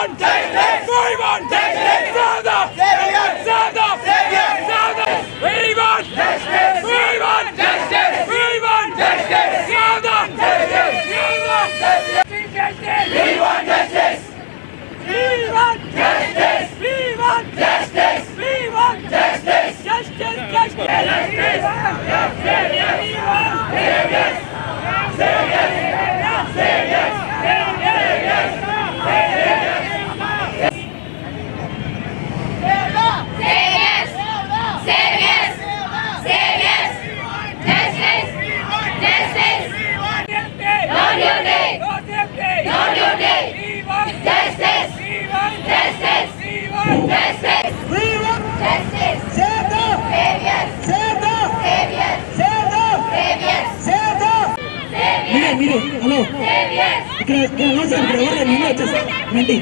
Taliban! Taliban! Sada! justice! Sada! justice! Taliban! justice! Sada! justice! want justice! Justice! want justice! Justice! want justice! We want justice! Justice! Justice! Justice! Justice! Justice! Hello Saviors! ఇక్కడ ఇక్కడ అనవసరం ఇక్కడ ఎవరు నేను వచ్చేస్తా రండి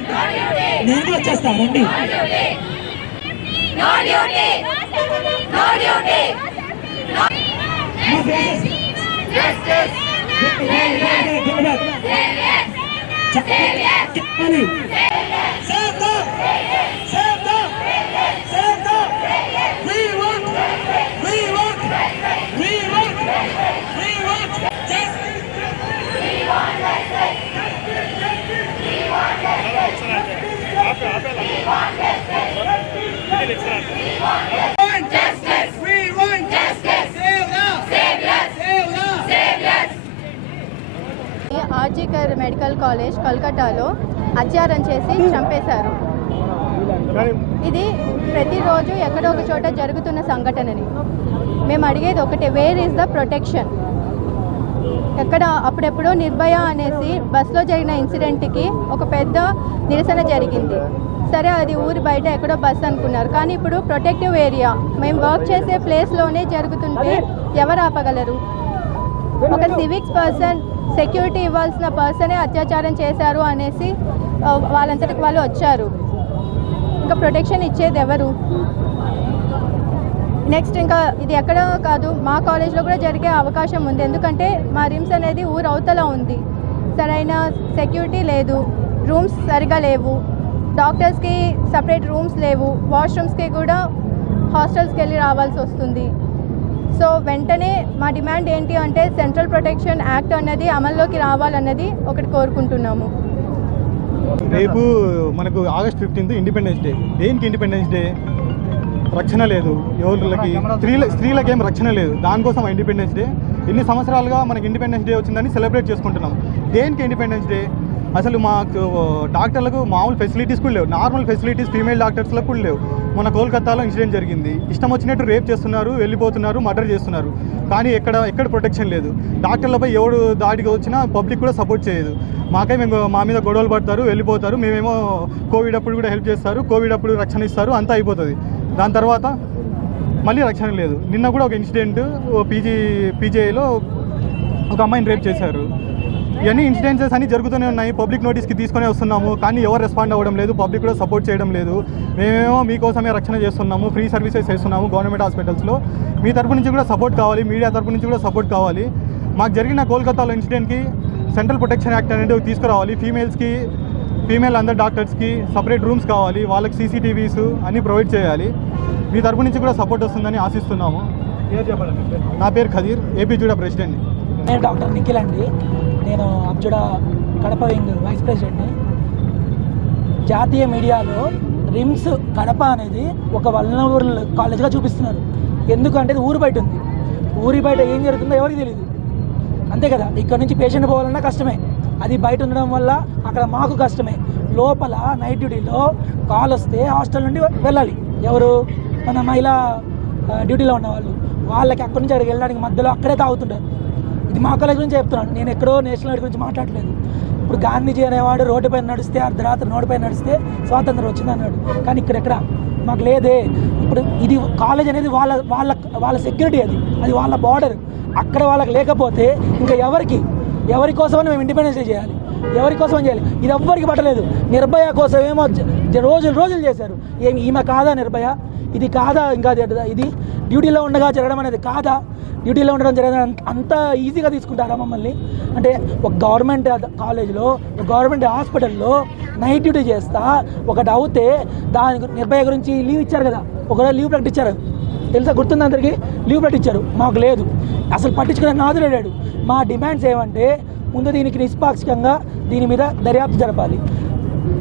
నేను కూడా వచ్చేస్తా రండి No duty! No duty! మా ఫేసెస్ Justice! చెప్పాలి RG Kar medical college కల్కటాలో హత్యారం చేసి చంపేశారు. ఇది ప్రతిరోజు ఎక్కడో ఒక చోట జరుగుతున్న సంఘటనని. మేము అడిగేది ఒకటే వేర్ ఈజ్ ద ప్రొటెక్షన్ ఎక్కడ అప్పుడెప్పుడో నిర్భయ అనేసి బస్సులో జరిగిన ఇన్సిడెంట్కి ఒక పెద్ద నిరసన జరిగింది. సరే అది ఊరి బయట ఎక్కడో బస్ అనుకున్నారు. కానీ ఇప్పుడు ప్రొటెక్టివ్ ఏరియా. మేము వర్క్ చేసే ప్లేస్లోనే జరుగుతుంటే ఎవరు ఆపగలరు? ఒక సివిక్స్ పర్సన్ సెక్యూరిటీ ఇవ్వాల్సిన పర్సనే అత్యాచారం చేశారు అనేసి వాళ్ళంతటికి వాళ్ళు వచ్చారు. ఇంకా ప్రొటెక్షన్ ఇచ్చేది ఎవరు? నెక్స్ట్ ఇంకా ఇది ఎక్కడ కాదు మా కాలేజ్లో కూడా జరిగే అవకాశం ఉంది. ఎందుకంటే మా రిమ్స్ అనేది ఊరు అవతల ఉంది. సరైన సెక్యూరిటీ లేదు. రూమ్స్ సరిగా లేవు. డాక్టర్స్కి సపరేట్ రూమ్స్ లేవు. వాష్రూమ్స్కి కూడా హాస్టల్స్కి వెళ్ళి రావాల్సి వస్తుంది. సో వెంటనే మా డిమాండ్ ఏంటి అంటే సెంట్రల్ ప్రొటెక్షన్ యాక్ట్ అన్నది అమల్లోకి రావాలన్నది ఒకటి కోరుకుంటున్నాము. రేపు మనకు ఆగస్ట్ ఫిఫ్టీన్త్ ఇండిపెండెన్స్ డే. దేనికి ఇండిపెండెన్స్ డే? రక్షణ లేదు. ఎవరికి స్త్రీల స్త్రీలకేం ఏం రక్షణ లేదు. దానికోసం ఇండిపెండెన్స్ డే. ఎన్ని సంవత్సరాలుగా మనకి ఇండిపెండెన్స్ డే వచ్చిందని సెలబ్రేట్ చేసుకుంటున్నాం. దేనికి ఇండిపెండెన్స్ డే? అసలు మాకు డాక్టర్లకు మామూలు ఫెసిలిటీస్ కూడా లేవు. నార్మల్ ఫెసిలిటీస్ ఫీమేల్ డాక్టర్స్లకు కూడా లేవు. మన కోల్కతాలో ఇన్సిడెంట్ జరిగింది. ఇష్టం వచ్చినట్టు రేప్ చేస్తున్నారు వెళ్ళిపోతున్నారు మర్డర్ చేస్తున్నారు. కానీ ఎక్కడ ఎక్కడ ప్రొటెక్షన్ లేదు. డాక్టర్లపై ఎవడు దాడికి వచ్చినా పబ్లిక్ కూడా సపోర్ట్ చేయదు. మాకే మేము మా మీద గొడవలు పడతారు వెళ్ళిపోతారు. మేమేమో కోవిడ్ అప్పుడు కూడా హెల్ప్ చేస్తారు కోవిడ్ అప్పుడు రక్షణ ఇస్తారు అంతా అయిపోతుంది. దాని తర్వాత మళ్ళీ రక్షణ లేదు. నిన్న కూడా ఒక ఇన్సిడెంట్ పీజీ పీజీఐలో ఒక అమ్మాయిని రేప్ చేశారు. ఇవన్నీ ఇన్సిడెన్సెస్ అన్ని జరుగుతూనే ఉన్నాయి. పబ్లిక్ నోటీస్కి తీసుకొని వస్తున్నాము. కానీ ఎవరు రెస్పాండ్ అవ్వడం లేదు. పబ్లిక్ కూడా సపోర్ట్ చేయడం లేదు. మేమేమో మీకోసమే రక్షణ చేస్తున్నాము. ఫ్రీ సర్వీసెస్ చేస్తున్నాము గవర్నమెంట్ హాస్పిటల్స్లో. మీ తరపు నుంచి కూడా సపోర్ట్ కావాలి. మీడియా తరపు నుంచి కూడా సపోర్ట్ కావాలి. మాకు జరిగిన కోల్కతాలో ఇన్సిడెంట్కి సెంట్రల్ ప్రొటెక్షన్ యాక్ట్ అనేది తీసుకురావాలి. ఫీమేల్స్కి ఫీమేల్ అందరు డాక్టర్స్కి సపరేట్ రూమ్స్ కావాలి. వాళ్ళకి సీసీటీవీస్ అన్నీ ప్రొవైడ్ చేయాలి. మీ తరపు నుంచి కూడా సపోర్ట్ వస్తుందని ఆశిస్తున్నాము. నా పేరు ఖదీర్. AP JUDA president. నేను డాక్టర్ నిఖిల్ అండి. నేను అబ్జుడ కడప వింగ్ వైస్ ప్రెసిడెంట్ని. జాతీయ మీడియాలో రిమ్స్ కడప అనేది ఒక వల్నరబుల్ కాలేజ్గా చూపిస్తున్నారు. ఎందుకంటే ఇది ఊరు బయట ఉంది. ఊరి బయట ఏం జరుగుతుందో ఎవరికి తెలియదు అంతే కదా ఇక్కడ నుంచి పేషెంట్ పోవాలన్నా కష్టమే. అది బయట ఉండడం వల్ల అక్కడ మాకు కష్టమే. లోపల నైట్ డ్యూటీలో కాల్ వస్తే హాస్టల్ నుండి వెళ్ళాలి. ఎవరు? మన మహిళా డ్యూటీలో ఉన్న వాళ్ళు వాళ్ళకి అక్కడి నుంచి అక్కడికి వెళ్ళడానికి మధ్యలో అక్కడే తాగుతుంటారు. ఇది మా కాలేజ్ గురించి చెప్తున్నాను. నేను ఎక్కడో నేషనల్ ఐడి గురించి మాట్లాడలేదు. ఇప్పుడు గాంధీజీ అనేవాడు రోడ్డుపై నడిస్తే అర్ధరాత్రి రోడ్డుపై నడిస్తే స్వాతంత్రం వచ్చింది అన్నాడు. కానీ ఇక్కడెక్కడ మాకు లేదే. ఇప్పుడు ఇది కాలేజ్ అనేది వాళ్ళ వాళ్ళ వాళ్ళ సెక్యూరిటీ అది. అది వాళ్ళ బార్డర్ అక్కడ వాళ్ళకి లేకపోతే ఇంకా ఎవరికి? ఎవరి కోసమని మేము ఇండిపెండెన్స్ చేయాలి. ఎవరి కోసం చేయాలి. ఇది ఎవ్వరికి పట్టలేదు. నిర్భయ కోసం ఏమో రోజులు రోజులు చేశారు. ఏమి ఈమె కాదా నిర్భయ? ఇది కాదా? ఇంకా ఇది డ్యూటీలో ఉండగా జరగడం అనేది కాదా? డ్యూటీలో ఉండడం జరిగింది. అంత- ఈజీగా తీసుకుంటారా మమ్మల్ని? అంటే ఒక గవర్నమెంట్ కాలేజీలో ఒక గవర్నమెంట్ హాస్పిటల్లో నైట్ డ్యూటీ చేస్తా. ఒకటి అవుతే దాని నిర్భయ గురించి లీవ్ ఇచ్చారు కదా. ఒకరోజు లీవ్ ప్రకటించారు తెలుసా? గుర్తుంది అందరికీ? లీవ్ ప్రకటించారు మాకు లేదు. అసలు పట్టించుకునే నాదు అడిగాడు మా డిమాండ్స్ ఏమంటే ముందు దీనికి నిష్పాక్షికంగా దీని మీద దర్యాప్తు జరపాలి.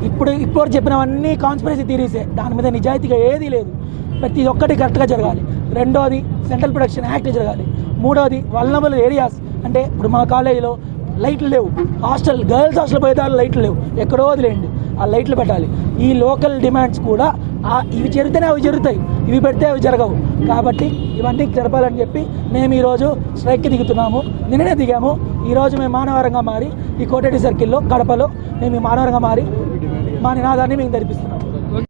ఇప్పుడు ఇప్పుడు చెప్పినవన్నీ కాన్స్పిరసీ థీరీసే దాని మీద నిజాయితీగా ఏదీ లేదు. ప్రతి ఒక్కటి కరెక్ట్గా జరగాలి. రెండోది సెంట్రల్ ప్రొడక్షన్ యాక్ట్ జరగాలి. మూడోది వల్నబుల్ ఏరియాస్ అంటే ఇప్పుడు మా కాలేజీలో లైట్లు లేవు. హాస్టల్ గర్ల్స్ హాస్టల్ పోయేదారు లైట్లు లేవు. ఎక్కడో వదిలేయండి. ఆ లైట్లు పెట్టాలి. ఈ లోకల్ డిమాండ్స్ కూడా ఆ ఇవి జరిగితేనే అవి జరుగుతాయి. ఇవి పెడితే అవి జరగవు. కాబట్టి ఇవన్నీ జరపాలని చెప్పి మేము ఈరోజు స్ట్రైక్కి దిగుతున్నాము. నిన్ననే దిగాము. ఈరోజు మేము మానవరంగా మారి ఈ కోటేటి సర్కిల్లో కడపలో మేము మానవరంగా మారి మా నినాదాన్ని మేము ధరిపిస్తున్నాం.